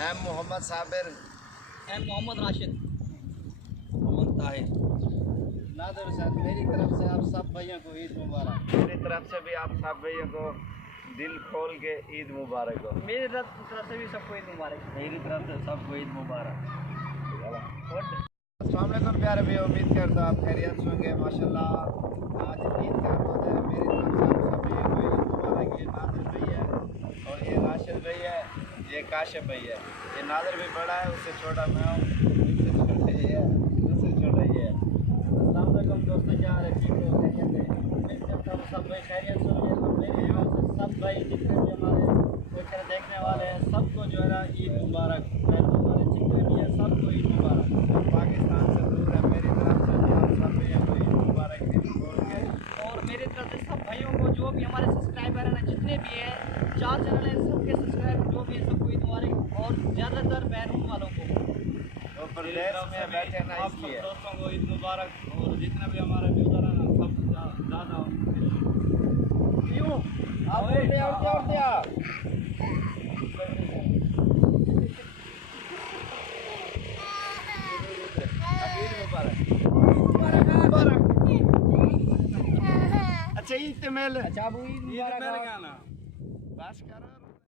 M Mohammed Sabir, M Mohammed Rashid, Mohammed Tahir. Nadir Hussain. मेरी तरफ से आप सब भाइयों को ईद मुबारक। मेरी तरफ से भी आप सब भाइयों को दिल खोल के ईद मुबारक हो। मेरी तरफ से भी सबको ईद मुबारक। मेरी तरफ से सबको ईद मुबारक। अस्सलाम वालेकुम प्यारे भाई, उम्मीद करता हूँ आप खैरियत से होंगे। माशाल्लाह आज ईद का रोज़ है। मेरी तरफ से आप सब भाइयों को ईद मुबारक। ये नादिर भाई है और ये राशिद भाई है, ये काशिफ भाई है। ये नादिर भी बड़ा है, उससे छोटा मैं हूँ, उससे छोटा ये है, उससे छोटा ये है। अस्सलाम वालेकुम दोस्तों, क्या हाल है? ठीक हो? खैरियत है? उम्मीद करता हूँ सब भाई खैरियत से होंगे। और मेरी तरफ से सब भाई जितने भी हमारे पिक्चर देखने वाले हैं सबको जो है ना ईद मुबारक। हमारे जितने भी हैं सबको ईद मुबारक। जो पाकिस्तान से दूर है, मेरी तरफ से भी आप सब भैया को ईद मुबारक दिल खोल के। और मेरी तरफ से सब भाइयों को जो भी हमारे सब्सक्राइबर हैं ना, जितने भी हैं, 4 चैनल हैं, सबके सब्सक्राइबर जो भी है सबको ईद मुबारक। और ज़्यादातर बैरून वालों को तो प्रदेश में बैठे ना, आप सब इसलिए दोस्तों को ईद मुबारक। और जितने भी हमारे व्यूज़र हैं ना, सब ज़्यादा क्यों आप उठते आप अच्छा ईद मेल। अच्छा ईद मुबारक। गाना बस करो।